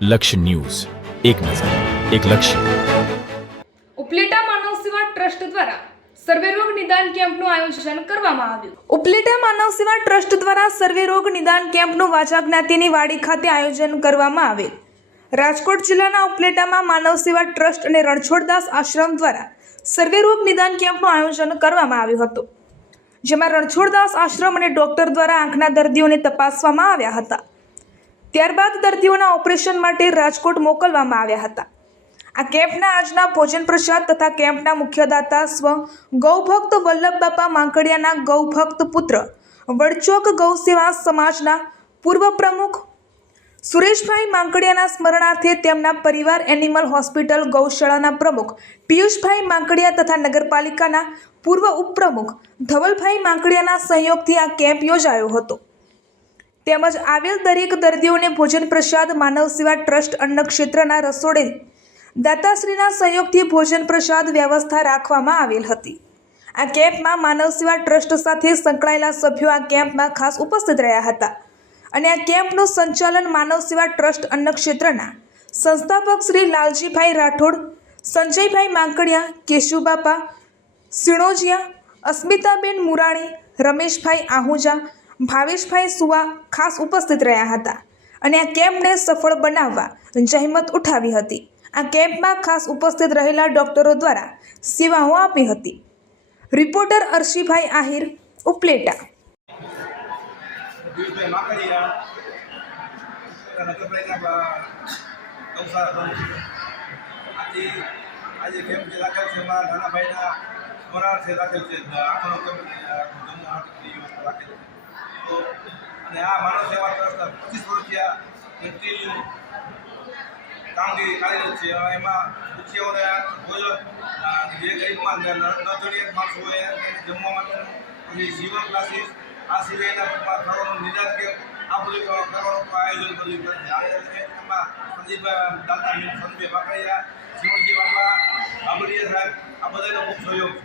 લક્ષ્ય ન્યૂઝ, એક નજર, એક લક્ષ્ય. ઉપલેટા માનવ સેવા ટ્રસ્ટ દ્વારા સર્વેરોગ નિદાન કેમ્પનું આયોજન કરવામાં આવ્યું. ઉપલેટા માનવ સેવા ટ્રસ્ટ દ્વારા સર્વેરોગ નિદાન કેમ્પનું વાજા જ્ઞાતિની વાડી ખાતે આયોજન કરવામાં આવેલ. રાજકોટ જિલ્લાના ઉપલેટામાં માનવ સેવા ટ્રસ્ટ અને રણછોડદાસ આશ્રમ દ્વારા સર્વેરોગ નિદાન કેમ્પનું આયોજન કરવામાં આવ્યું હતું, જેમાં રણછોડદાસ આશ્રમ અને ડોક્ટર દ્વારા આંખના દર્દીઓને તપાસવામાં આવ્યા હતા. ત્યારબાદ દર્દીઓના ઓપરેશન માટે રાજકોટ મોકલવામાં આવ્યા હતા. આ કેમ્પના આજના ભોજન પ્રસાદ તથા કેમ્પના મુખ્ય દાતા સ્વ ગૌભક્ત વલ્લભબાપા માંકડિયાના ગૌભક્ત પુત્ર વડચોક ગૌ સેવા સમાજના પૂર્વ પ્રમુખ સુરેશભાઈ માંકડિયાના સ્મરણાર્થે તેમના પરિવાર એનિમલ હોસ્પિટલ ગૌશાળાના પ્રમુખ પિયુષભાઈ માંકડિયા તથા નગરપાલિકાના પૂર્વ ઉપપ્રમુખ ધવલભાઈ માંકડિયાના સહયોગથી આ કેમ્પ યોજાયો હતો. તેમજ આવેલ દરેક દર્દીઓને ભોજન પ્રસાદ માનવ સેવા ટ્રસ્ટ અન્ન ક્ષેત્રના રસોડે દાતાશ્રીના સહયોગથી ભોજન પ્રસાદ વ્યવસ્થા રાખવામાં આવેલ હતી. આ કેમ્પમાં માનવ સેવા ટ્રસ્ટ સાથે સંકળાયેલા સભ્યો આ કેમ્પમાં ખાસ ઉપસ્થિત રહ્યા હતા અને આ કેમ્પનું સંચાલન માનવ સેવા ટ્રસ્ટ અન્ન ક્ષેત્રના સંસ્થાપક શ્રી લાલજીભાઈ રાઠોડ, સંજયભાઈ માંકડિયા, કેશુબાપા સિણોજિયા, અસ્મિતાબેન મુરાણી, રમેશભાઈ આહુજા, ભાવેશભાઈ સુવા ખાસ ઉપસ્થિત રહ્યા હતા અને આ કેમ્પને સફળ બનાવવા જહેમત ઉઠાવી હતી. આ કેમ્પમાં ખાસ ઉપસ્થિત રહેલા ડોક્ટરો દ્વારા સેવાઓ આપી હતી. રિપોર્ટર અર્શીભાઈ આહિર, ઉપલેટા. આજે કેમ્પ જે રાખેલ છે એમાં નાના ભાઈના સ્મરણાર્થે રાખેલ છે. આંખનો કેમ્પ જમવા માટેની વ્યવસ્થા રાખેલ છે. તો અને આ માનવ સેવા ટ્રસ્ટ 25 વર્ષથી આ કન્ટિન્યુ કામગીરી કાર્યરત છે. એમાં મુખ્યઓને ભોજન જે ગરીબમાં નજરિયાત માણસો હોય એને જમવા માટેનું, પછી જીવન ક્લાસીસ, આ સિવાયના સ્થળોનું નિદાન કેમ્પ, આ બધું કરવાનું આયોજન કર્યું છે. એમાં સંજીવભાઈ દાતા, સંજય બાકડિયા, શિવજી બાપા, બાબરિયા સાહેબ, આ બધાનો ખૂબ સહયોગ છે.